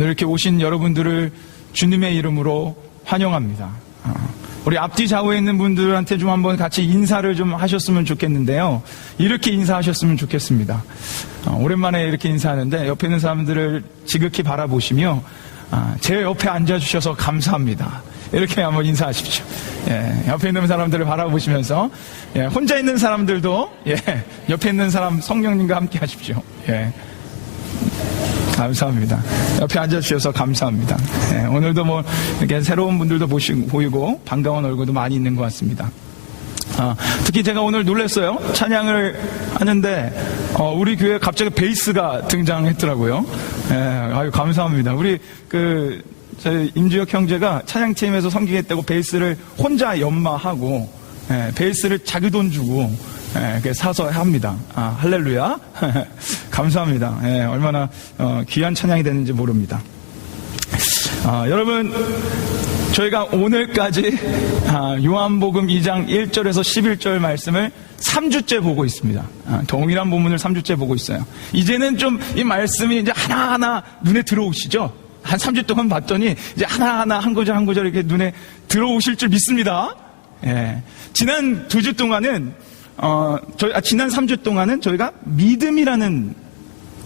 오늘 이렇게 오신 여러분들을 주님의 이름으로 환영합니다. 우리 앞뒤 좌우에 있는 분들한테 좀 한번 같이 인사를 좀 하셨으면 좋겠는데요. 이렇게 인사하셨으면 좋겠습니다. 오랜만에 이렇게 인사하는데 옆에 있는 사람들을 지극히 바라보시며 제 옆에 앉아주셔서 감사합니다. 이렇게 한번 인사하십시오. 옆에 있는 사람들을 바라보시면서 혼자 있는 사람들도 옆에 있는 사람 성령님과 함께 하십시오. 감사합니다. 옆에 앉아주셔서 감사합니다. 오늘도 뭐 이렇게 새로운 분들도 보이고 반가운 얼굴도 많이 있는 것 같습니다. 특히 제가 오늘 놀랐어요. 찬양을 하는데 우리 교회에 갑자기 베이스가 등장했더라고요. 아유 감사합니다. 우리 저희 임주혁 형제가 찬양팀에서 섬기겠다고 베이스를 혼자 연마하고 베이스를 자기 돈 주고 사서 합니다. 할렐루야. 감사합니다. 얼마나 귀한 찬양이 되는지 모릅니다. 여러분, 저희가 오늘까지 요한복음 2장 1절에서 11절 말씀을 3주째 보고 있습니다. 동일한 본문을 3주째 보고 있어요. 이제는 좀 이 말씀이 이제 하나하나 눈에 들어오시죠? 한 3주 동안 봤더니 이제 하나하나 한 구절 한 구절 이렇게 눈에 들어오실 줄 믿습니다. 지난 2주 동안은 지난 3주 동안은 저희가 믿음이라는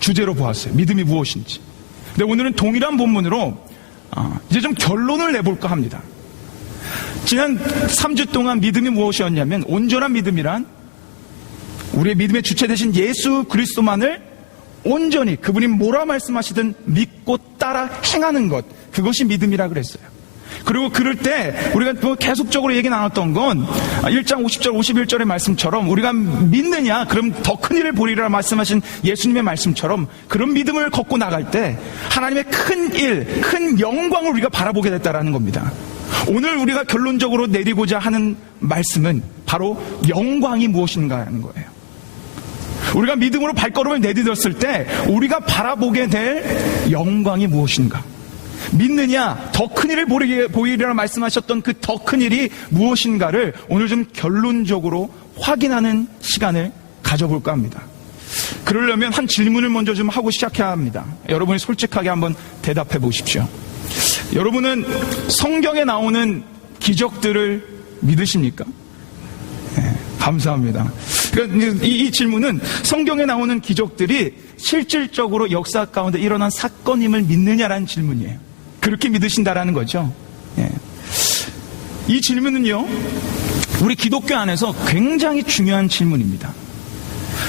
주제로 보았어요. 믿음이 무엇인지. 근데 오늘은 동일한 본문으로 이제 좀 결론을 내볼까 합니다. 지난 3주 동안 믿음이 무엇이었냐면 온전한 믿음이란 우리의 믿음의 주체 되신 예수 그리스도만을 온전히 그분이 뭐라 말씀하시든 믿고 따라 행하는 것, 그것이 믿음이라 그랬어요. 그리고 그럴 때 우리가 계속적으로 얘기 나눴던 건 1장 50절 51절의 말씀처럼 우리가 믿느냐 그럼 더 큰 일을 보리라 말씀하신 예수님의 말씀처럼 그런 믿음을 걷고 나갈 때 하나님의 큰 일, 큰 영광을 우리가 바라보게 됐다라는 겁니다. 오늘 우리가 결론적으로 내리고자 하는 말씀은 바로 영광이 무엇인가 하는 거예요. 우리가 믿음으로 발걸음을 내디뎠을 때 우리가 바라보게 될 영광이 무엇인가? 믿느냐, 더 큰 일을 보이리라 말씀하셨던 그 더 큰 일이 무엇인가를 오늘 좀 결론적으로 확인하는 시간을 가져볼까 합니다. 그러려면 한 질문을 먼저 좀 하고 시작해야 합니다. 여러분이 솔직하게 한번 대답해 보십시오. 여러분은 성경에 나오는 기적들을 믿으십니까? 감사합니다. 그러니까 이 질문은 성경에 나오는 기적들이 실질적으로 역사 가운데 일어난 사건임을 믿느냐라는 질문이에요. 그렇게 믿으신다라는 거죠. 이 질문은요, 우리 기독교 안에서 굉장히 중요한 질문입니다.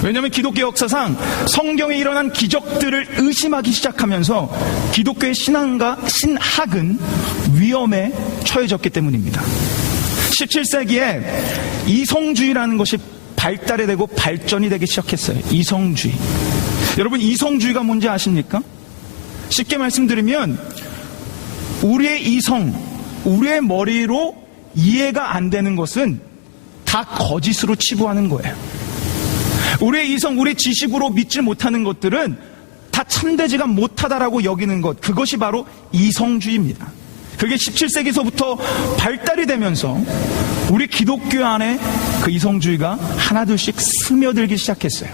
왜냐하면 기독교 역사상 성경에 일어난 기적들을 의심하기 시작하면서 기독교의 신앙과 신학은 위험에 처해졌기 때문입니다. 17세기에 이성주의라는 것이 발달이 되고 발전이 되기 시작했어요. 이성주의. 여러분, 이성주의가 뭔지 아십니까? 쉽게 말씀드리면 우리의 이성, 우리의 머리로 이해가 안 되는 것은 다 거짓으로 치부하는 거예요. 우리의 이성, 우리의 지식으로 믿지 못하는 것들은 다 참되지가 못하다라고 여기는 것, 그것이 바로 이성주의입니다. 그게 17세기서부터 발달이 되면서 우리 기독교 안에 그 이성주의가 하나둘씩 스며들기 시작했어요.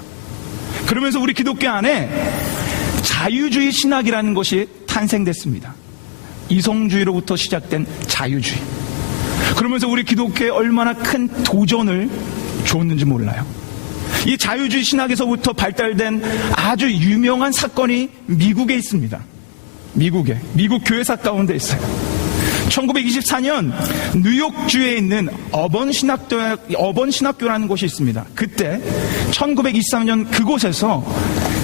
그러면서 우리 기독교 안에 자유주의 신학이라는 것이 탄생됐습니다. 이성주의로부터 시작된 자유주의. 그러면서 우리 기독교에 얼마나 큰 도전을 줬는지 몰라요. 이 자유주의 신학에서부터 발달된 아주 유명한 사건이 미국에 있습니다. 미국 교회사 가운데 있어요. 1924년 뉴욕주에 있는 어번 신학교라는 곳이 있습니다. 그때 1923년 그곳에서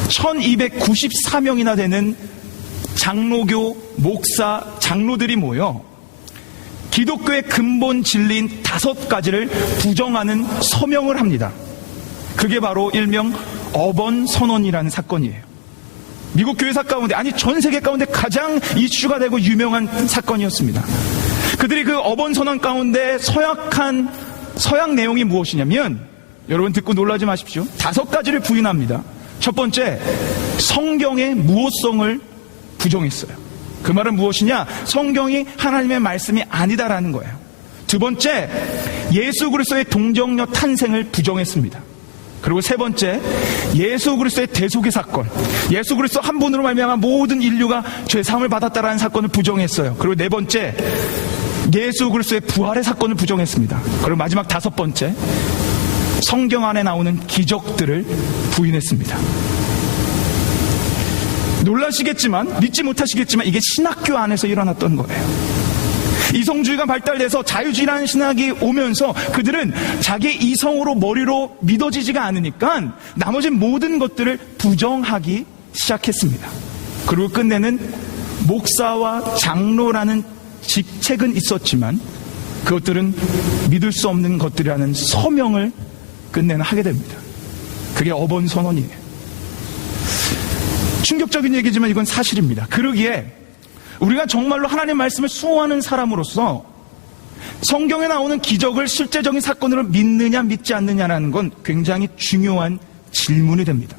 1294명이나 되는 장로교, 목사, 장로들이 모여 기독교의 근본 진리인 5가지를 부정하는 서명을 합니다. 그게 바로 일명 어번 선언이라는 사건이에요. 미국 교회사 가운데, 아니 전 세계 가운데 가장 이슈가 되고 유명한 사건이었습니다. 그들이 그 어번 선언 가운데 서약 내용이 무엇이냐면, 여러분 듣고 놀라지 마십시오. 5가지를 부인합니다. 첫 번째, 성경의 무호성을 부정했어요. 그 말은 무엇이냐? 성경이 하나님의 말씀이 아니다라는 거예요. 두 번째, 예수 그리스도의 동정녀 탄생을 부정했습니다. 그리고 세 번째, 예수 그리스도의 대속의 사건. 예수 그리스도 한 분으로 말미암아 모든 인류가 죄사함을 받았다라는 사건을 부정했어요. 그리고 네 번째, 예수 그리스도의 부활의 사건을 부정했습니다. 그리고 마지막 다섯 번째, 성경 안에 나오는 기적들을 부인했습니다. 놀라시겠지만, 믿지 못하시겠지만 이게 신학교 안에서 일어났던 거예요. 이성주의가 발달돼서 자유주의라는 신학이 오면서 그들은 자기의 이성으로 머리로 믿어지지가 않으니까 나머지 모든 것들을 부정하기 시작했습니다. 그리고 끝내는 목사와 장로라는 직책은 있었지만 그것들은 믿을 수 없는 것들이라는 서명을 끝내는 하게 됩니다. 그게 어번선언이에요. 충격적인 얘기지만 이건 사실입니다. 그러기에 우리가 정말로 하나님 말씀을 수호하는 사람으로서 성경에 나오는 기적을 실제적인 사건으로 믿느냐 믿지 않느냐라는 건 굉장히 중요한 질문이 됩니다.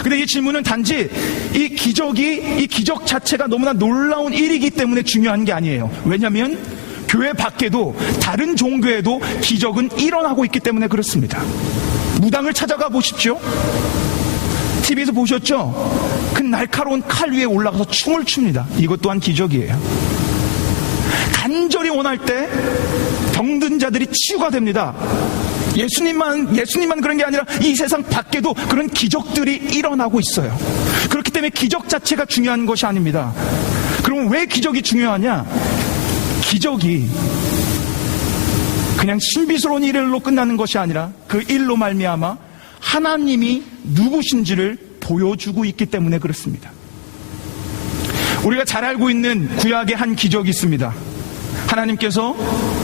근데 이 질문은 단지 이 기적 자체가 너무나 놀라운 일이기 때문에 중요한 게 아니에요. 왜냐하면 교회 밖에도 다른 종교에도 기적은 일어나고 있기 때문에 그렇습니다. 무당을 찾아가 보십시오. TV에서 보셨죠? 그 날카로운 칼 위에 올라가서 춤을 춥니다. 이것 또한 기적이에요. 간절히 원할 때 병든 자들이 치유가 됩니다. 예수님만 그런 게 아니라 이 세상 밖에도 그런 기적들이 일어나고 있어요. 그렇기 때문에 기적 자체가 중요한 것이 아닙니다. 그럼 왜 기적이 중요하냐? 기적이 그냥 신비스러운 일로 끝나는 것이 아니라 그 일로 말미암아 하나님이 누구신지를 보여주고 있기 때문에 그렇습니다. 우리가 잘 알고 있는 구약의 한 기적이 있습니다. 하나님께서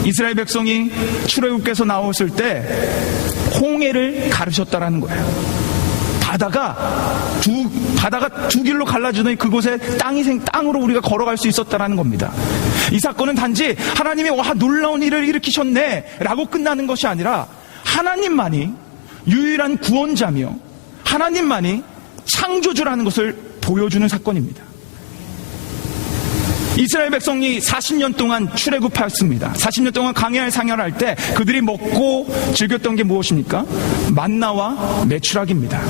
이스라엘 백성이 출애굽께서 나왔을 때 홍해를 가르셨다라는 거예요. 바다가 두 길로 갈라지더니 그곳에 땅으로 우리가 걸어갈 수 있었다라는 겁니다. 이 사건은 단지 하나님이 와 놀라운 일을 일으키셨네 라고 끝나는 것이 아니라 하나님만이 유일한 구원자며 하나님만이 창조주라는 것을 보여주는 사건입니다. 이스라엘 백성이 40년 동안 출애굽했습니다. 40년 동안 광야를 상할할 때 그들이 먹고 즐겼던 게 무엇입니까? 만나와 메추라기입니다.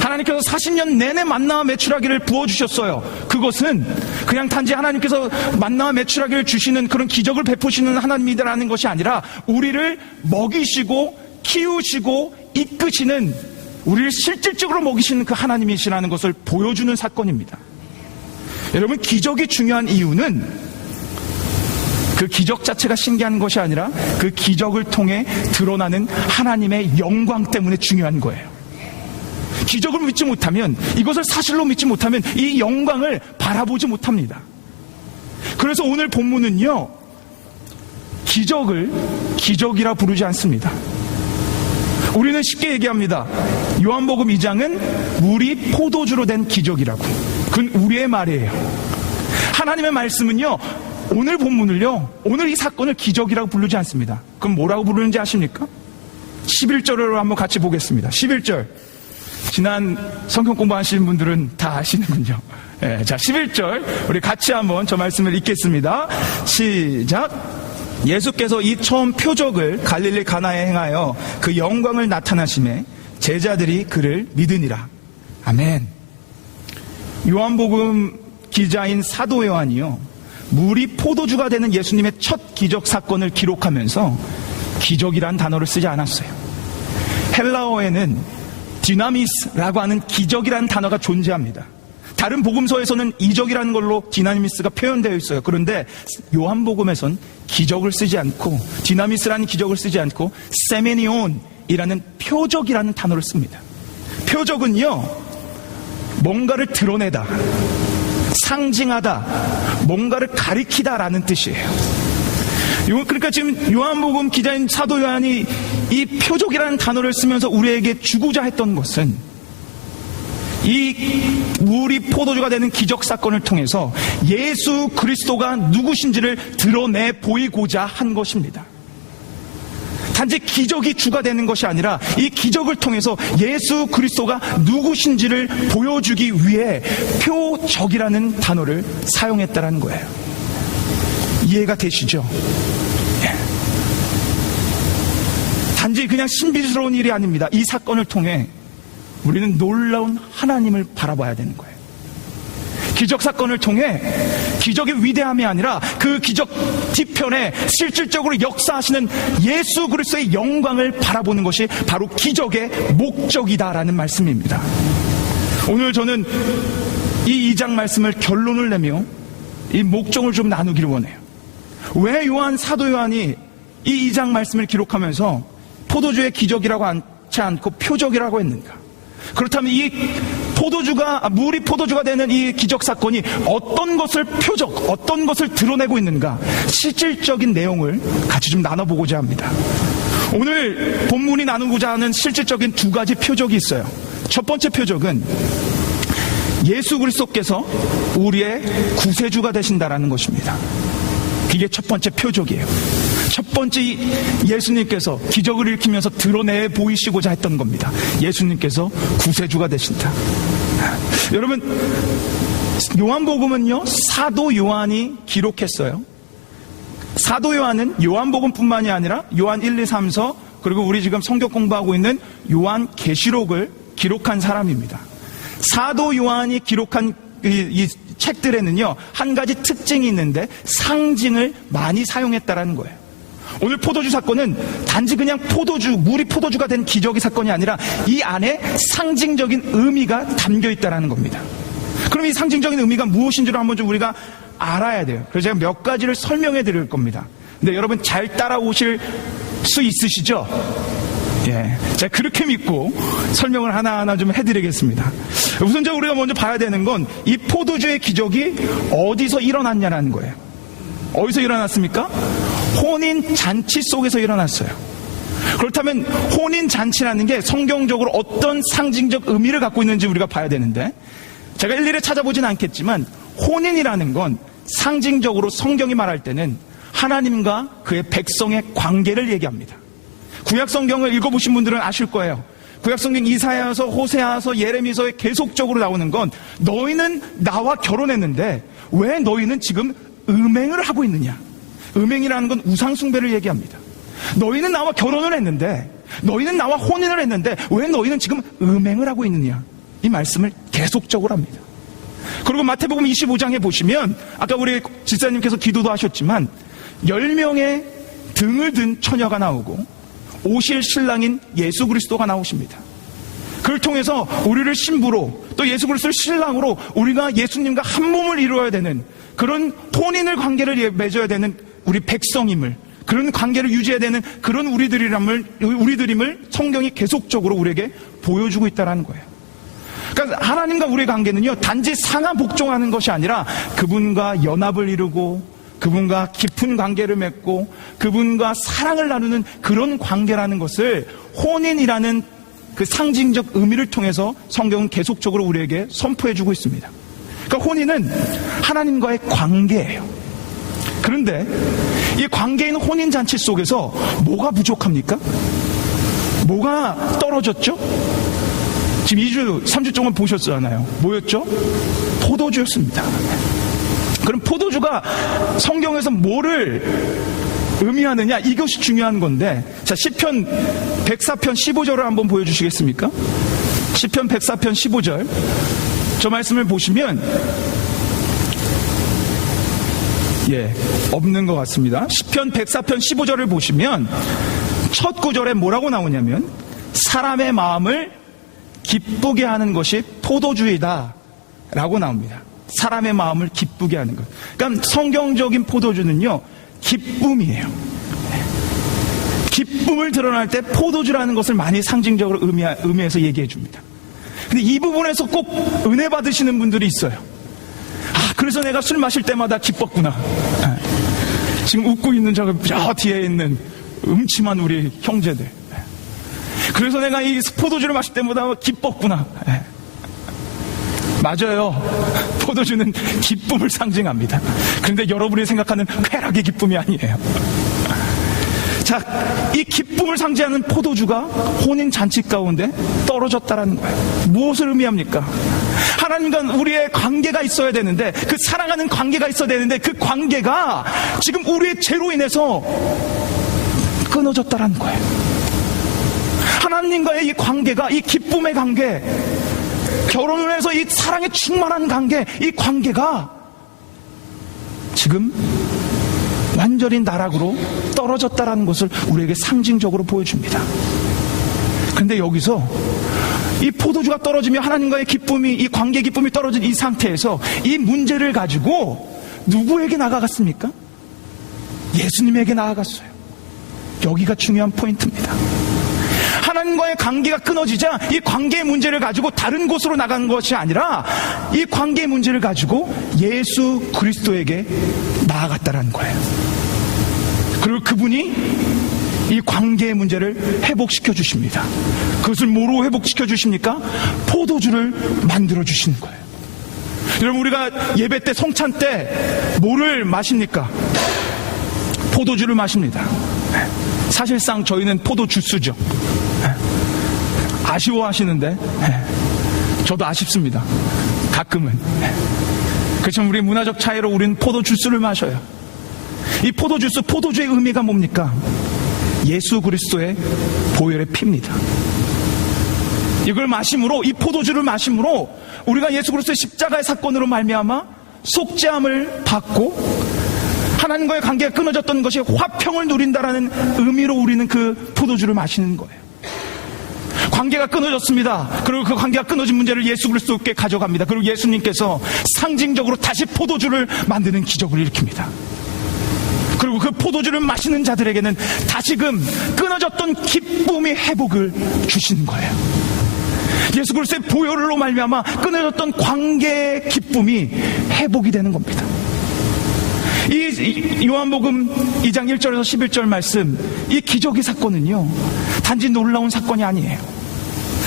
하나님께서 40년 내내 만나와 메추라기를 부어주셨어요. 그것은 그냥 단지 하나님께서 만나와 메추라기를 주시는 그런 기적을 베푸시는 하나님이라는 것이 아니라 우리를 먹이시고 키우시고 이끄시는, 우리를 실질적으로 먹이시는 그 하나님이시라는 것을 보여주는 사건입니다. 여러분, 기적이 중요한 이유는 그 기적 자체가 신기한 것이 아니라 그 기적을 통해 드러나는 하나님의 영광 때문에 중요한 거예요. 기적을 믿지 못하면, 이것을 사실로 믿지 못하면 이 영광을 바라보지 못합니다. 그래서 오늘 본문은요, 기적을 기적이라 부르지 않습니다. 우리는 쉽게 얘기합니다. 요한복음 2장은 물이 포도주로 된 기적이라고. 그건 우리의 말이에요. 하나님의 말씀은요, 오늘 본문을요, 오늘 이 사건을 기적이라고 부르지 않습니다. 그럼 뭐라고 부르는지 아십니까? 11절로 한번 같이 보겠습니다. 11절. 지난 성경 공부하시는 분들은 다 아시는군요. 네, 자, 11절 우리 같이 한번 저 말씀을 읽겠습니다. 시작. 예수께서 이 처음 표적을 갈릴리 가나에 행하여 그 영광을 나타나심에 제자들이 그를 믿으니라. 아멘. 요한복음 기자인 사도 요한이요, 물이 포도주가 되는 예수님의 첫 기적 사건을 기록하면서 기적이란 단어를 쓰지 않았어요. 헬라어에는 디나미스라고 하는 기적이라는 단어가 존재합니다. 다른 복음서에서는 이적이라는 걸로 디나미스가 표현되어 있어요. 그런데 요한복음에선 기적을 쓰지 않고, 디나미스라는 기적을 쓰지 않고 세메니온이라는 표적이라는 단어를 씁니다. 표적은요, 뭔가를 드러내다, 상징하다, 뭔가를 가리키다라는 뜻이에요. 그러니까 지금 요한복음 기자인 사도 요한이 이 표적이라는 단어를 쓰면서 우리에게 주고자 했던 것은 이 물이 포도주가 되는 기적 사건을 통해서 예수 그리스도가 누구신지를 드러내 보이고자 한 것입니다. 단지 기적이 주가 되는 것이 아니라 이 기적을 통해서 예수 그리스도가 누구신지를 보여주기 위해 표적이라는 단어를 사용했다는 거예요. 이해가 되시죠? 단지 그냥 신비스러운 일이 아닙니다. 이 사건을 통해 우리는 놀라운 하나님을 바라봐야 되는 거예요. 기적 사건을 통해 기적의 위대함이 아니라 그 기적 뒤편에 실질적으로 역사하시는 예수 그리스도의 영광을 바라보는 것이 바로 기적의 목적이다라는 말씀입니다. 오늘 저는 이 2장 말씀을 결론을 내며 이 목적을 좀 나누기를 원해요. 왜 사도 요한이 이 2장 말씀을 기록하면서 포도주의 기적이라고 하지 않고 표적이라고 했는가? 그렇다면 이 물이 포도주가 되는 이 기적 사건이 어떤 것을 어떤 것을 드러내고 있는가? 실질적인 내용을 같이 좀 나눠보고자 합니다. 오늘 본문이 나누고자 하는 실질적인 두 가지 표적이 있어요. 첫 번째 표적은 예수 그리스도께서 우리의 구세주가 되신다라는 것입니다. 그게 첫 번째 표적이에요. 첫 번째 예수님께서 기적을 일으키면서 드러내 보이시고자 했던 겁니다. 예수님께서 구세주가 되신다. 여러분, 요한복음은요, 사도 요한이 기록했어요. 사도 요한은 요한복음뿐만이 아니라 요한 1, 2, 3서 그리고 우리 지금 성경 공부하고 있는 요한 계시록을 기록한 사람입니다. 사도 요한이 기록한 이 책들에는요, 한 가지 특징이 있는데 상징을 많이 사용했다라는 거예요. 오늘 포도주 사건은 단지 그냥 물이 포도주가 된 기적의 사건이 아니라 이 안에 상징적인 의미가 담겨 있다라는 겁니다. 그럼 이 상징적인 의미가 무엇인지를 한번 좀 우리가 알아야 돼요. 그래서 제가 몇 가지를 설명해 드릴 겁니다. 근데 여러분 잘 따라오실 수 있으시죠? 예, 제가 그렇게 믿고 설명을 하나하나 좀 해드리겠습니다. 우선 우리가 먼저 봐야 되는 건 이 포도주의 기적이 어디서 일어났냐라는 거예요. 어디서 일어났습니까? 혼인 잔치 속에서 일어났어요. 그렇다면 혼인 잔치라는 게 성경적으로 어떤 상징적 의미를 갖고 있는지 우리가 봐야 되는데, 제가 일일이 찾아보진 않겠지만 혼인이라는 건 상징적으로 성경이 말할 때는 하나님과 그의 백성의 관계를 얘기합니다. 구약 성경을 읽어보신 분들은 아실 거예요. 구약 성경 이사야서, 호세아서, 예레미서에 계속적으로 나오는 건 너희는 나와 결혼했는데 왜 너희는 지금 음행을 하고 있느냐? 음행이라는 건 우상숭배를 얘기합니다. 너희는 나와 결혼을 했는데, 너희는 나와 혼인을 했는데 왜 너희는 지금 음행을 하고 있느냐? 이 말씀을 계속적으로 합니다. 그리고 마태복음 25장에 보시면 아까 우리 집사님께서 기도도 하셨지만 10명의 등을 든 처녀가 나오고 오실 신랑인 예수 그리스도가 나오십니다. 그걸 통해서 우리를 신부로 또 예수 그리스도를 신랑으로 우리가 예수님과 한 몸을 이루어야 되는 그런 혼인을 관계를 맺어야 되는 우리 백성임을, 그런 관계를 유지해야 되는 그런 우리들임을 성경이 계속적으로 우리에게 보여주고 있다는 거예요. 그러니까 하나님과 우리의 관계는요, 단지 상하 복종하는 것이 아니라 그분과 연합을 이루고 그분과 깊은 관계를 맺고 그분과 사랑을 나누는 그런 관계라는 것을 혼인이라는 그 상징적 의미를 통해서 성경은 계속적으로 우리에게 선포해주고 있습니다. 그러니까 혼인은 하나님과의 관계예요. 그런데 이 관계인 혼인잔치 속에서 뭐가 부족합니까? 뭐가 떨어졌죠? 지금 2주, 3주 동안 보셨잖아요. 뭐였죠? 포도주였습니다. 그럼 포도주가 성경에서 뭐를 의미하느냐? 이것이 중요한 건데, 자, 시편 104편 15절을 한번 보여주시겠습니까? 시편 104편 15절. 저 말씀을 보시면, 없는 것 같습니다. 시편 104편 15절을 보시면, 첫 구절에 뭐라고 나오냐면, 사람의 마음을 기쁘게 하는 것이 포도주이다 라고 나옵니다. 사람의 마음을 기쁘게 하는 것. 그러니까 성경적인 포도주는요, 기쁨이에요. 기쁨을 드러날 때 포도주라는 것을 많이 상징적으로 의미해서 얘기해 줍니다. 근데 이 부분에서 꼭 은혜 받으시는 분들이 있어요. 아, 그래서 내가 술 마실 때마다 기뻤구나. 지금 웃고 있는 저 뒤에 있는 음침한 우리 형제들. 그래서 내가 이 포도주를 마실 때마다 기뻤구나. 맞아요. 포도주는 기쁨을 상징합니다. 그런데 여러분이 생각하는 쾌락의 기쁨이 아니에요. 자, 이 기쁨을 상징하는 포도주가 혼인 잔치 가운데 떨어졌다라는 거예요. 무엇을 의미합니까? 하나님과 우리의 관계가 있어야 되는데, 그 사랑하는 관계가 있어야 되는데, 그 관계가 지금 우리의 죄로 인해서 끊어졌다라는 거예요. 하나님과의 이 관계가, 이 기쁨의 관계, 결혼을 해서 이 사랑에 충만한 관계, 이 관계가 지금 완전히 나락으로 떨어졌다라는 것을 우리에게 상징적으로 보여줍니다. 그런데 여기서 이 포도주가 떨어지며 하나님과의 기쁨이, 이 관계 기쁨이 떨어진 이 상태에서 이 문제를 가지고 누구에게 나아갔습니까? 예수님에게 나아갔어요. 여기가 중요한 포인트입니다. 하나님과의 관계가 끊어지자 이 관계의 문제를 가지고 다른 곳으로 나간 것이 아니라 이 관계의 문제를 가지고 예수 그리스도에게 나아갔다라는 거예요. 그리고 그분이 이 관계의 문제를 회복시켜 주십니다. 그것을 뭐로 회복시켜 주십니까? 포도주를 만들어 주시는 거예요. 여러분, 우리가 예배 때, 성찬 때 뭐를 마십니까? 포도주를 마십니다. 사실상 저희는 포도주스죠. 아쉬워하시는데 저도 아쉽습니다. 가끔은. 그렇지만 우리 문화적 차이로 우리는 포도주스를 마셔요. 이 포도주스, 포도주의 의미가 뭡니까? 예수 그리스도의 보혈의 피입니다. 이걸 마심으로, 이 포도주를 마심으로 우리가 예수 그리스도의 십자가의 사건으로 말미암아 속죄함을 받고 하나님과의 관계가 끊어졌던 것이 화평을 누린다라는 의미로 우리는 그 포도주를 마시는 거예요. 관계가 끊어졌습니다. 그리고 그 관계가 끊어진 문제를 예수 그리스도께 가져갑니다. 그리고 예수님께서 상징적으로 다시 포도주를 만드는 기적을 일으킵니다. 그리고 그 포도주를 마시는 자들에게는 다시금 끊어졌던 기쁨의 회복을 주시는 거예요. 예수 그리스도의 보혈로 말미암아 끊어졌던 관계의 기쁨이 회복이 되는 겁니다. 이 요한복음 2장 1절에서 11절 말씀, 이 기적의 사건은요, 단지 놀라운 사건이 아니에요.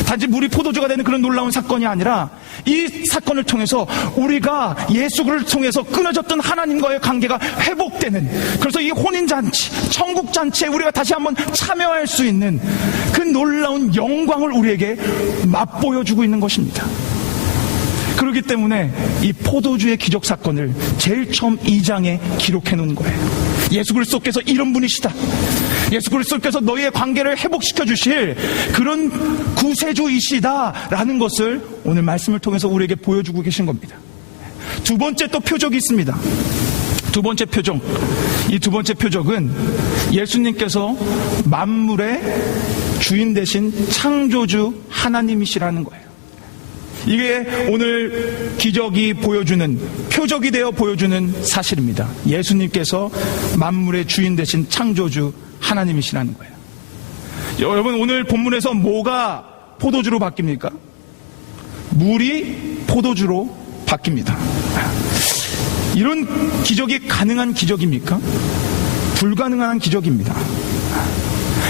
단지 물이 포도주가 되는 그런 놀라운 사건이 아니라 이 사건을 통해서 우리가 예수를 통해서 끊어졌던 하나님과의 관계가 회복되는, 그래서 이 혼인잔치, 천국잔치에 우리가 다시 한번 참여할 수 있는 그 놀라운 영광을 우리에게 맛보여주고 있는 것입니다. 그렇기 때문에 이 포도주의 기적 사건을 제일 처음 2장에 기록해 놓은 거예요. 예수 그리스도께서 이런 분이시다. 예수 그리스도께서 너희의 관계를 회복시켜 주실 그런 구세주이시다라는 것을 오늘 말씀을 통해서 우리에게 보여주고 계신 겁니다. 두 번째 또 표적이 있습니다. 두 번째 표적. 이 두 번째 표적은 예수님께서 만물의 주인 되신 창조주 하나님이시라는 거예요. 이게 오늘 기적이 보여주는, 표적이 되어 보여주는 사실입니다. 예수님께서 만물의 주인 되신 창조주 하나님이시라는 거예요. 여러분, 오늘 본문에서 뭐가 포도주로 바뀝니까? 물이 포도주로 바뀝니다. 이런 기적이 가능한 기적입니까? 불가능한 기적입니다.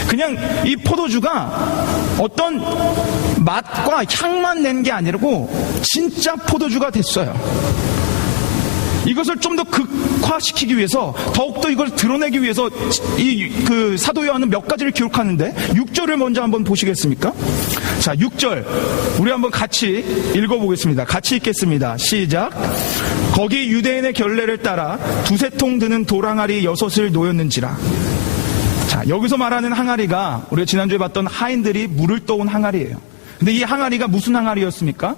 그냥 이 포도주가 어떤 맛과 향만 낸 게 아니고 진짜 포도주가 됐어요. 이것을 좀 더 극화시키기 위해서, 더욱더 이걸 드러내기 위해서 그 사도 요한은 몇 가지를 기록하는데 6절을 먼저 한번 보시겠습니까? 자, 6절 우리 한번 같이 읽어보겠습니다. 같이 읽겠습니다. 시작. 거기 유대인의 결례를 따라 두세 통 드는 돌항아리 6을 놓였는지라. 자, 여기서 말하는 항아리가 우리가 지난주에 봤던 하인들이 물을 떠온 항아리예요. 근데 이 항아리가 무슨 항아리였습니까?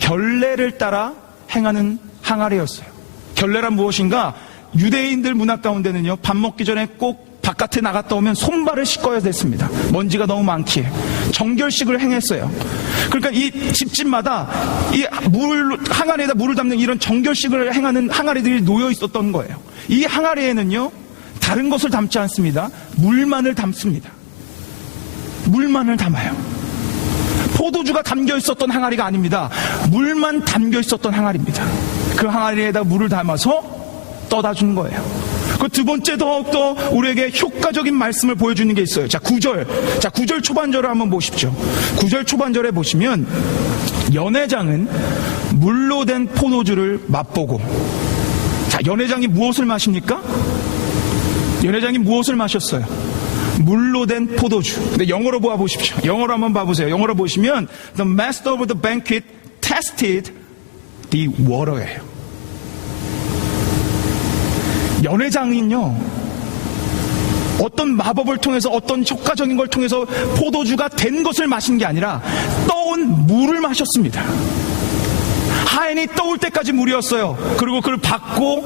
결례를 따라 행하는 항아리였어요. 결례란 무엇인가? 유대인들 문화 가운데는요, 밥 먹기 전에 꼭 바깥에 나갔다 오면 손발을 씻어야 됐습니다. 먼지가 너무 많기에. 정결식을 행했어요. 그러니까 이 집집마다 이 항아리에다 물을 담는 이런 정결식을 행하는 항아리들이 놓여 있었던 거예요. 이 항아리에는요, 다른 것을 담지 않습니다. 물만을 담습니다. 물만을 담아요. 포도주가 담겨 있었던 항아리가 아닙니다. 물만 담겨 있었던 항아리입니다. 그 항아리에다 물을 담아서 떠다 주는 거예요. 그 두 번째 더욱더 우리에게 효과적인 말씀을 보여주는 게 있어요. 자, 9절. 자, 9절 초반절을 한번 보십시오. 9절 초반절에 보시면 연회장은 물로 된 포도주를 맛보고, 자, 연회장이 무엇을 마십니까? 연회장이 무엇을 마셨어요? 물로 된 포도주. 근데 영어로 보십시오. 영어로 한번 봐보세요. 영어로 보시면 The master of the banquet tasted the water예요. 연회장은요, 어떤 마법을 통해서 어떤 효과적인 걸 통해서 포도주가 된 것을 마신 게 아니라 떠온 물을 마셨습니다. 하인이 떠올 때까지 물이었어요. 그리고 그걸 받고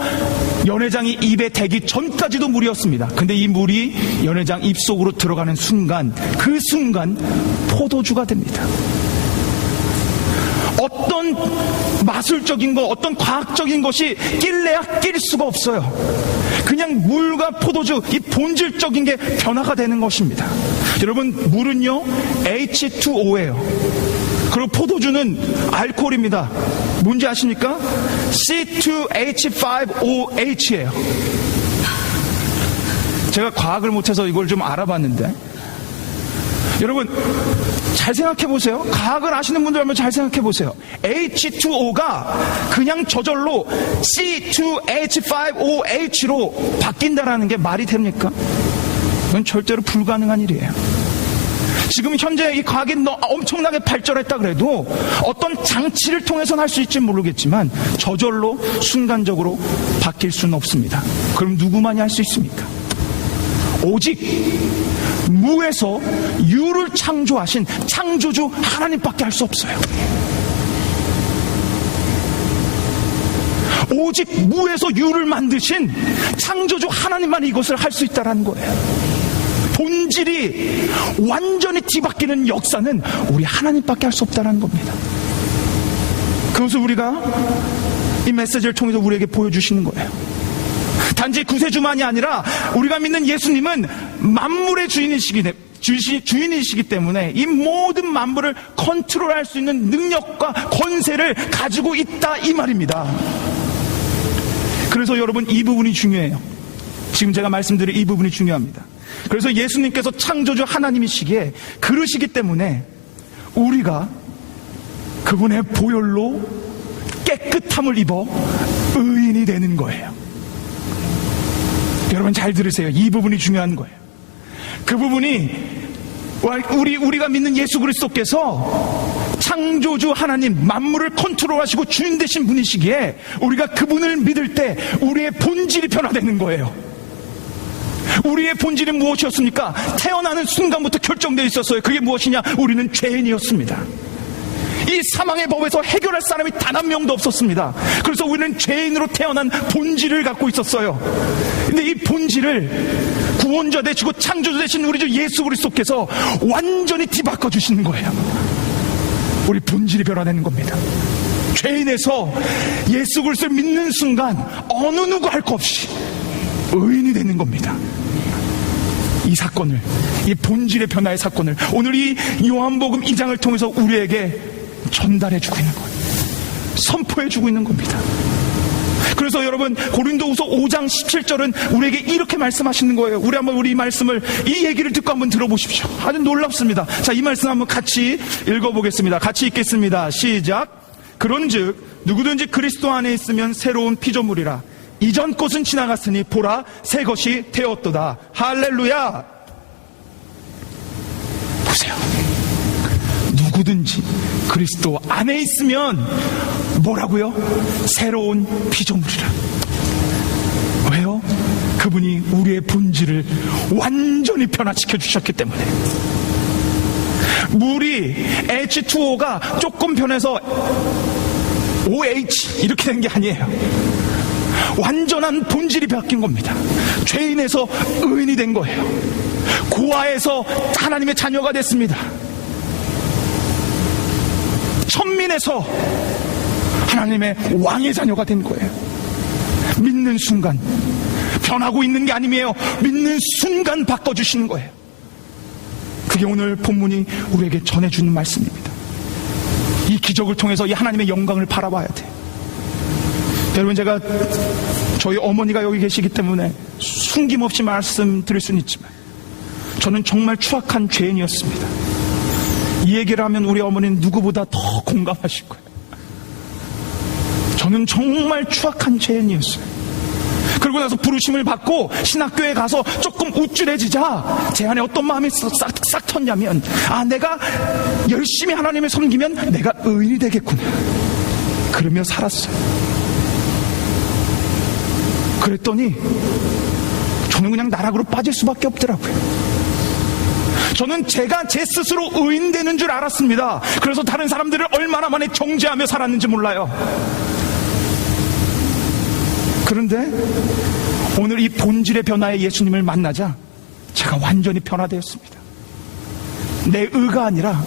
연회장이 입에 대기 전까지도 물이었습니다. 근데 이 물이 연회장 입속으로 들어가는 순간, 그 순간 포도주가 됩니다. 어떤 마술적인 거, 어떤 과학적인 것이 낄래야 낄 수가 없어요. 그냥 물과 포도주, 이 본질적인 게 변화가 되는 것입니다. 여러분, 물은요 H2O예요. 그리고 포도주는 알코올입니다. 뭔지 아십니까? C2H5OH예요. 제가 과학을 못해서 이걸 좀 알아봤는데, 여러분 잘 생각해 보세요. 과학을 아시는 분들 한번 잘 생각해 보세요. H2O가 그냥 저절로 C2H5OH로 바뀐다라는 게 말이 됩니까? 그건 절대로 불가능한 일이에요. 지금 현재 이 과학이 엄청나게 발전했다 그래도 어떤 장치를 통해서는 할 수 있을지 모르겠지만 저절로 순간적으로 바뀔 수는 없습니다. 그럼 누구만이 할 수 있습니까? 오직 무에서 유를 창조하신 창조주 하나님밖에 할 수 없어요. 오직 무에서 유를 만드신 창조주 하나님만 이것을 할 수 있다는 거예요. 본질이 완전히 뒤바뀌는 역사는 우리 하나님밖에 할 수 없다는 겁니다. 그것을 우리가 이 메시지를 통해서 우리에게 보여주시는 거예요. 단지 구세주만이 아니라 우리가 믿는 예수님은 만물의 주인이시기 때문에 이 모든 만물을 컨트롤할 수 있는 능력과 권세를 가지고 있다, 이 말입니다. 그래서 여러분, 이 부분이 중요해요. 지금 제가 말씀드릴 이 부분이 중요합니다. 그래서 예수님께서 창조주 하나님이시기에 그러시기 때문에 우리가 그분의 보혈로 깨끗함을 입어 의인이 되는 거예요. 여러분 잘 들으세요. 이 부분이 중요한 거예요. 그 부분이 우리가 믿는 예수 그리스도께서 창조주 하나님, 만물을 컨트롤하시고 주인 되신 분이시기에 우리가 그분을 믿을 때 우리의 본질이 변화되는 거예요. 우리의 본질은 무엇이었습니까? 태어나는 순간부터 결정되어 있었어요. 그게 무엇이냐? 우리는 죄인이었습니다. 이 사망의 법에서 해결할 사람이 단 한 명도 없었습니다. 그래서 우리는 죄인으로 태어난 본질을 갖고 있었어요. 근데 이 본질을 구원자 되시고 창조주 되신 우리 주 예수 그리스도께서 완전히 뒤바꿔 주시는 거예요. 우리 본질이 변화되는 겁니다. 죄인에서 예수 그리스도를 믿는 순간 어느 누구 할 것 없이 의인이 되는 겁니다. 이 사건을, 이 본질의 변화의 사건을 오늘 이 요한복음 2장을 통해서 우리에게 전달해주고 있는 거예요. 선포해주고 있는 겁니다. 그래서 여러분, 고린도후서 5장 17절은 우리에게 이렇게 말씀하시는 거예요. 우리 한번 우리 말씀을, 이 얘기를 듣고 한번 들어보십시오. 아주 놀랍습니다. 자, 이 말씀 한번 같이 읽어보겠습니다. 같이 읽겠습니다. 시작. 그런즉 누구든지 그리스도 안에 있으면 새로운 피조물이라. 이전 것은 지나갔으니 보라 새 것이 되었도다. 할렐루야. 보세요. 누구든지 그리스도 안에 있으면 뭐라고요? 새로운 피조물이라. 왜요? 그분이 우리의 본질을 완전히 변화시켜 주셨기 때문에. 물이 H2O가 조금 변해서 OH 이렇게 된 게 아니에요. 완전한 본질이 바뀐 겁니다. 죄인에서 의인이 된 거예요. 고아에서 하나님의 자녀가 됐습니다. 천민에서 하나님의 왕의 자녀가 된 거예요. 믿는 순간 변하고 있는 게 아니에요. 믿는 순간 바꿔주시는 거예요. 그게 오늘 본문이 우리에게 전해주는 말씀입니다. 이 기적을 통해서 이 하나님의 영광을 바라봐야 돼요. 여러분, 제가 저희 어머니가 여기 계시기 때문에 숨김없이 말씀드릴 수는 있지만 저는 정말 추악한 죄인이었습니다. 이 얘기를 하면 우리 어머니는 누구보다 더 공감하실 거예요. 저는 정말 추악한 죄인이었어요. 그러고 나서 부르심을 받고 신학교에 가서 조금 우쭐해지자 제 안에 어떤 마음이 싹 텄냐면, 아, 내가 열심히 하나님을 섬기면 내가 의인이 되겠구나, 그러며 살았어요. 그랬더니 저는 그냥 나락으로 빠질 수밖에 없더라고요. 저는 제가 제 스스로 의인되는 줄 알았습니다. 그래서 다른 사람들을 얼마나 많이 정죄하며 살았는지 몰라요. 그런데 오늘 이 본질의 변화의 예수님을 만나자 제가 완전히 변화되었습니다. 내 의가 아니라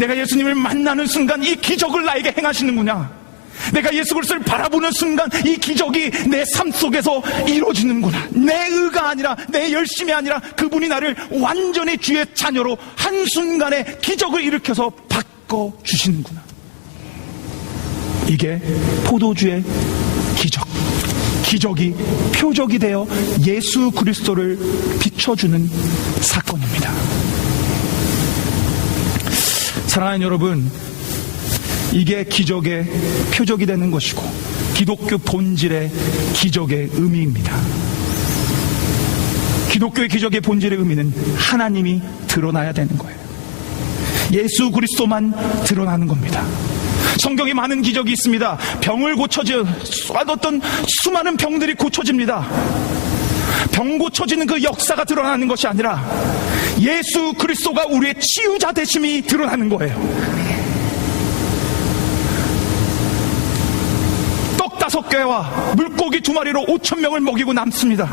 내가 예수님을 만나는 순간 이 기적을 나에게 행하시는구나. 내가 예수 그리스도를 바라보는 순간 이 기적이 내 삶 속에서 이루어지는구나. 내 의가 아니라, 내 열심이 아니라 그분이 나를 완전히 주의 자녀로 한순간에 기적을 일으켜서 바꿔주시는구나. 이게 포도주의 기적. 기적이 표적이 되어 예수 그리스도를 비춰주는 사건입니다. 사랑하는 여러분, 이게 기적의 표적이 되는 것이고 기독교 본질의 기적의 의미입니다. 기독교의 기적의 본질의 의미는 하나님이 드러나야 되는 거예요. 예수 그리스도만 드러나는 겁니다. 성경에 많은 기적이 있습니다. 병을 쏴뒀던 수많은 병들이 고쳐집니다. 병 고쳐지는 그 역사가 드러나는 것이 아니라 예수 그리스도가 우리의 치유자 되심이 드러나는 거예요. 5개와 물고기 2마리로 5,000명을 먹이고 남습니다.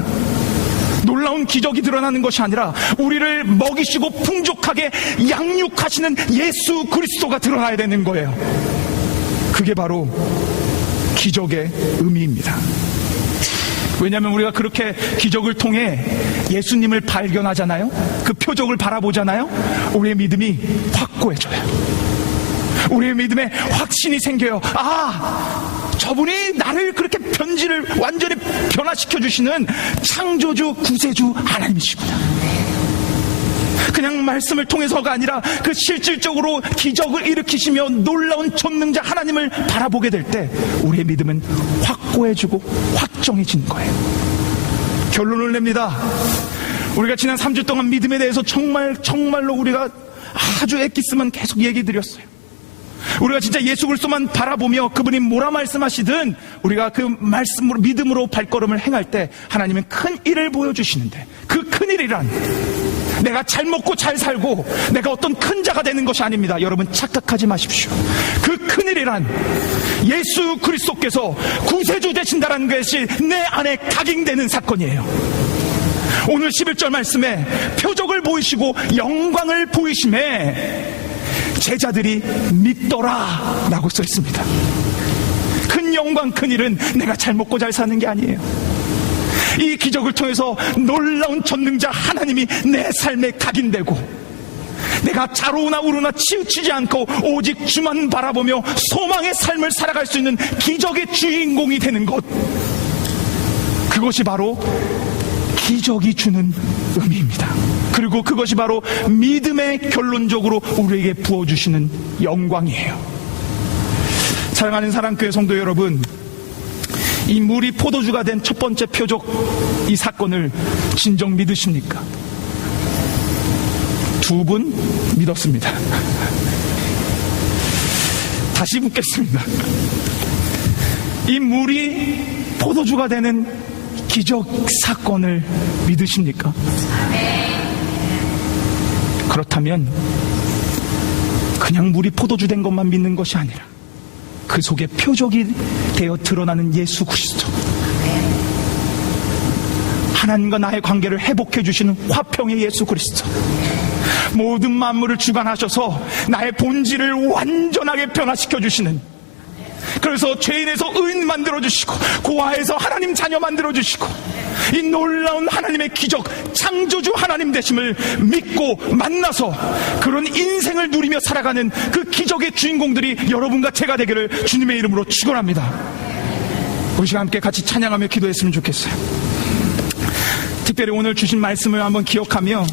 놀라운 기적이 드러나는 것이 아니라 우리를 먹이시고 풍족하게 양육하시는 예수 그리스도가 드러나야 되는 거예요. 그게 바로 기적의 의미입니다. 왜냐하면 우리가 그렇게 기적을 통해 예수님을 발견하잖아요. 그 표적을 바라보잖아요. 우리의 믿음이 확고해져요. 우리의 믿음에 확신이 생겨요. 저분이 나를 그렇게 변질을 완전히 변화시켜 주시는 창조주 구세주 하나님이시구나. 그냥 말씀을 통해서가 아니라 그 실질적으로 기적을 일으키시며 놀라운 전능자 하나님을 바라보게 될 때 우리의 믿음은 확고해지고 확정해지는 거예요. 결론을 냅니다. 우리가 지난 3주 동안 믿음에 대해서 정말로 우리가 아주 엑기스만 계속 얘기 드렸어요. 우리가 진짜 예수 그리스도만 바라보며 그분이 뭐라 말씀하시든 우리가 그 말씀으로 믿음으로 발걸음을 행할 때 하나님은 큰 일을 보여주시는데, 그 큰 일이란 내가 잘 먹고 잘 살고 내가 어떤 큰 자가 되는 것이 아닙니다. 여러분 착각하지 마십시오. 그 큰 일이란 예수 그리스도께서 구세주 되신다는 것이 내 안에 각인되는 사건이에요. 오늘 11절 말씀에 표적을 보이시고 영광을 보이심에 제자들이 믿더라 라고 써 있습니다. 큰 영광, 큰 일은 내가 잘 먹고 잘 사는 게 아니에요. 이 기적을 통해서 놀라운 전능자 하나님이 내 삶에 각인되고 내가 좌로나 우로나 치우치지 않고 오직 주만 바라보며 소망의 삶을 살아갈 수 있는 기적의 주인공이 되는 것, 그것이 바로 기적이 주는 의미입니다. 그리고 그것이 바로 믿음의 결론적으로 우리에게 부어주시는 영광이에요. 사랑하는 사랑교회 성도 여러분, 이 물이 포도주가 된 첫 번째 표적, 이 사건을 진정 믿으십니까? 2분 믿었습니다. 다시 묻겠습니다. 이 물이 포도주가 되는 기적 사건을 믿으십니까? 그렇다면 그냥 물이 포도주 된 것만 믿는 것이 아니라 그 속에 표적이 되어 드러나는 예수 그리스도, 하나님과 나의 관계를 회복해 주시는 화평의 예수 그리스도, 모든 만물을 주관하셔서 나의 본질을 완전하게 변화시켜 주시는, 그래서 죄인에서 의인 만들어주시고 고아에서 하나님 자녀 만들어주시고 이 놀라운 하나님의 기적, 창조주 하나님 되심을 믿고 만나서 그런 인생을 누리며 살아가는 그 기적의 주인공들이 여러분과 제가 되기를 주님의 이름으로 축원합니다. 우리 시간 함께 같이 찬양하며 기도했으면 좋겠어요. 특별히 오늘 주신 말씀을 한번 기억하며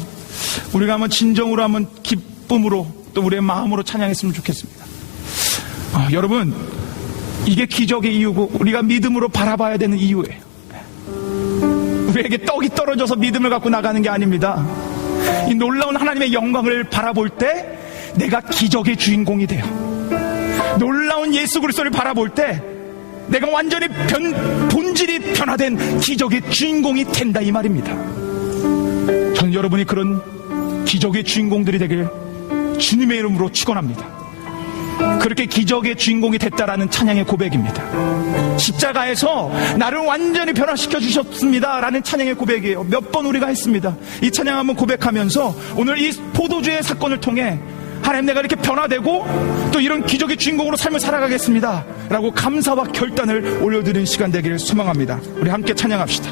우리가 한번 진정으로 한번 기쁨으로 또 우리의 마음으로 찬양했으면 좋겠습니다. 여러분, 이게 기적의 이유고 우리가 믿음으로 바라봐야 되는 이유예요. 우리에게 떡이 떨어져서 믿음을 갖고 나가는 게 아닙니다. 이 놀라운 하나님의 영광을 바라볼 때 내가 기적의 주인공이 돼요. 놀라운 예수 그리스도를 바라볼 때 내가 완전히 본질이 변화 변화된 기적의 주인공이 된다 이 말입니다. 저는 여러분이 그런 기적의 주인공들이 되길 주님의 이름으로 축원합니다. 그렇게 기적의 주인공이 됐다라는 찬양의 고백입니다. 십자가에서 나를 완전히 변화시켜 주셨습니다 라는 찬양의 고백이에요. 몇 번 우리가 했습니다. 이 찬양 한번 고백하면서 오늘 이 포도주의 사건을 통해 하나님, 내가 이렇게 변화되고 또 이런 기적의 주인공으로 삶을 살아가겠습니다 라고 감사와 결단을 올려드리는 시간 되기를 소망합니다. 우리 함께 찬양합시다.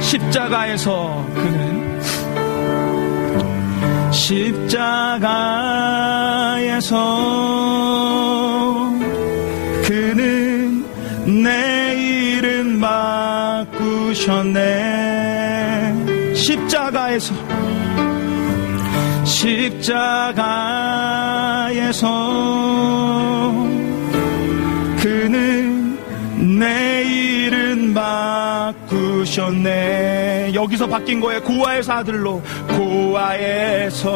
십자가에서 그는 내 일은 바꾸셨네. 십자가에서 그는 내 일은 바꾸셨네. 여기서 바뀐 거예요. 고아에서 아들로, 고아에서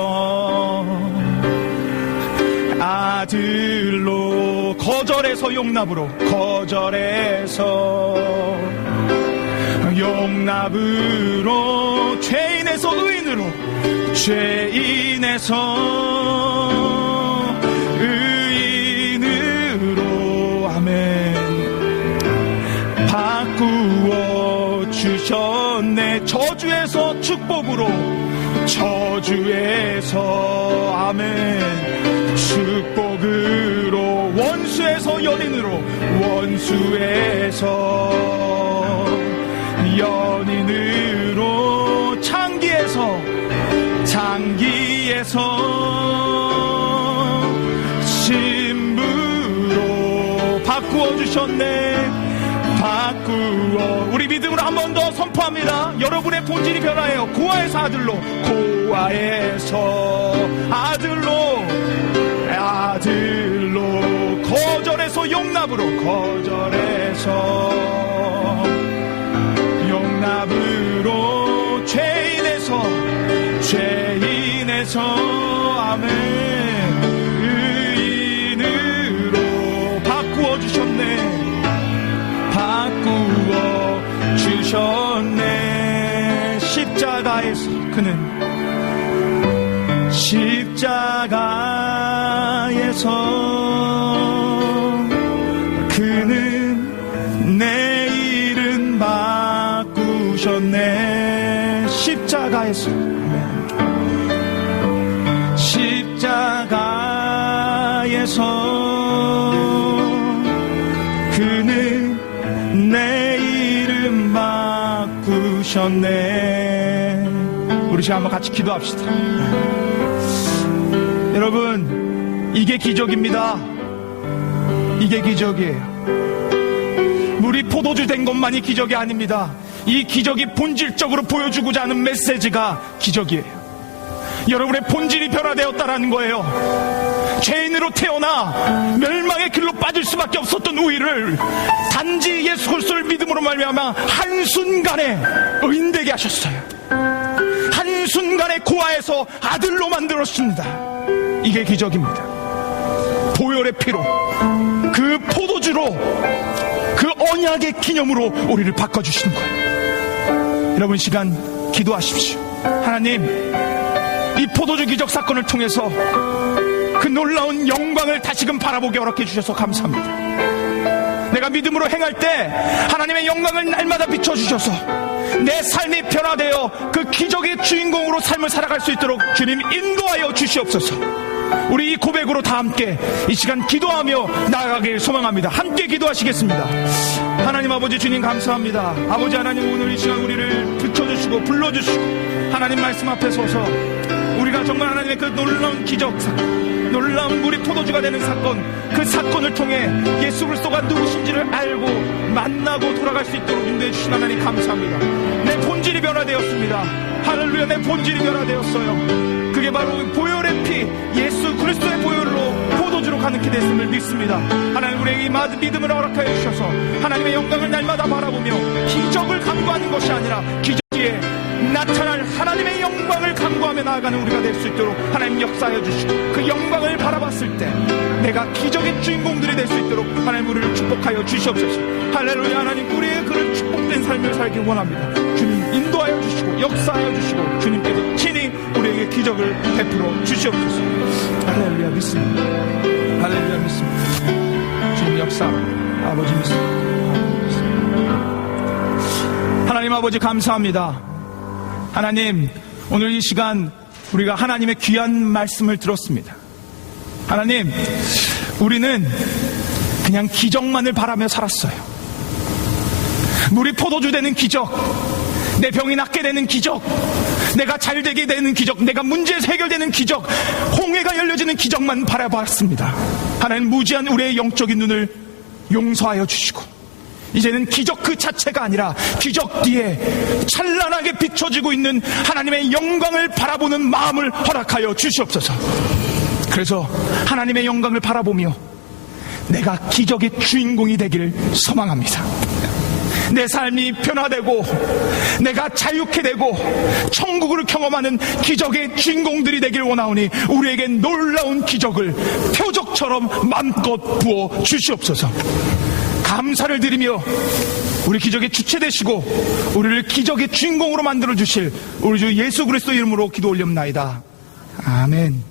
아들로, 거절에서 용납으로, 거절에서 용납으로, 죄인에서 의인으로, 죄인에서 의인으로, 아멘. 바꾸어 주셨네. 저주에서 축복으로, 저주에서 아멘 축복으로, 원수에서 연인으로, 원수에서 연인으로, 장기에서 신부로 바꾸어 주셨네. 바꾸어. 우리 믿음으로 한 번 더 선포합니다. 여러분의 본질이 변화해요. 고아에서 아들로, 고아에서 아들로, 아들로, 거절에서 용납으로, 거절에서 용납으로, 죄인에서 아멘 의인으로 바꾸어 주셨네. 바꾸어 주셨네. 십자가에서 그는 내 일은 바꾸셨네. 십자가에서 그는 내 이름 바꾸셨네. 우리 지금 한번 같이 기도합시다. 여러분, 이게 기적입니다. 이게 기적이에요. 물이 포도주 된 것만이 기적이 아닙니다. 이 기적이 본질적으로 보여주고자 하는 메시지가 기적이에요. 여러분의 본질이 변화되었다라는 거예요. 죄인으로 태어나 멸망의 길로 빠질 수밖에 없었던 우리를 단지 예수 그리스도를 믿음으로 말미암아 한순간에 의인되게 하셨어요. 한순간에 고아에서 아들로 만들었습니다. 이게 기적입니다. 보혈의 피로, 그 포도주로, 그 언약의 기념으로 우리를 바꿔주시는 거예요. 여러분, 시간 기도하십시오. 하나님, 이 포도주 기적 사건을 통해서 그 놀라운 영광을 다시금 바라보게 허락해 주셔서 감사합니다. 내가 믿음으로 행할 때 하나님의 영광을 날마다 비춰주셔서 내 삶이 변화되어 그 기적의 주인공으로 삶을 살아갈 수 있도록 주님 인도하여 주시옵소서. 우리 이 고백으로 다 함께 이 시간 기도하며 나아가길 소망합니다. 함께 기도하시겠습니다. 하나님 아버지, 주님 감사합니다. 아버지 하나님, 오늘 이 시간 우리를 비춰주시고 불러주시고 하나님 말씀 앞에 서서 우리가 정말 하나님의 그 놀라운 기적 사건, 놀라운 물이 포도주가 되는 사건, 그 사건을 통해 예수 그리스도가 누구신지를 알고 만나고 돌아갈 수 있도록 인도해 주신 하나님 감사합니다. 내 본질이 변화되었습니다. 할렐루야, 내 본질이 변화되었어요. 그게 바로 보혈의 피, 예수 그리스도의 보혈로 포도주로 가득히 됐음을 믿습니다. 하나님, 우리에게 이 믿음을 허락하여 주셔서 하나님의 영광을 날마다 바라보며 기적을 간구하는 것이 아니라 기적에 나타날 하나님의 영광을 간구하며 나아가는 우리가 될 수 있도록 하나님 역사하여 주시고, 그 영광을 바라봤을 때 내가 기적의 주인공들이 될 수 있도록 하나님 우리를 축복하여 주시옵소서. 할렐루야. 하나님, 우리의 그런 축복된 삶을 살기 원합니다. 주님 인도하여 주시고 역사하여 주시고 주님께서 친히 우리에게 기적을 베풀어 주시옵소서. 할렐루야. 믿습니다. 할렐루야. 믿습니다. 주님 역사 아버지 믿습니다. 하나님 아버지 감사합니다. 하나님, 오늘 이 시간 우리가 하나님의 귀한 말씀을 들었습니다. 하나님, 우리는 그냥 기적만을 바라며 살았어요. 물이 포도주 되는 기적, 내 병이 낫게 되는 기적, 내가 잘 되게 되는 기적, 내가 문제 해결되는 기적, 홍해가 열려지는 기적만 바라봤습니다. 하나님, 무지한 우리의 영적인 눈을 용서하여 주시고, 이제는 기적 그 자체가 아니라 기적 뒤에 찬란하게 비춰지고 있는 하나님의 영광을 바라보는 마음을 허락하여 주시옵소서. 그래서 하나님의 영광을 바라보며 내가 기적의 주인공이 되기를 소망합니다. 내 삶이 변화되고 내가 자유케 되고 천국을 경험하는 기적의 주인공들이 되길 원하오니 우리에게 놀라운 기적을 표적처럼 맘껏 부어 주시옵소서. 감사를 드리며 우리 기적의 주체 되시고 우리를 기적의 주인공으로 만들어 주실 우리 주 예수 그리스도 이름으로 기도 올립나이다. 아멘.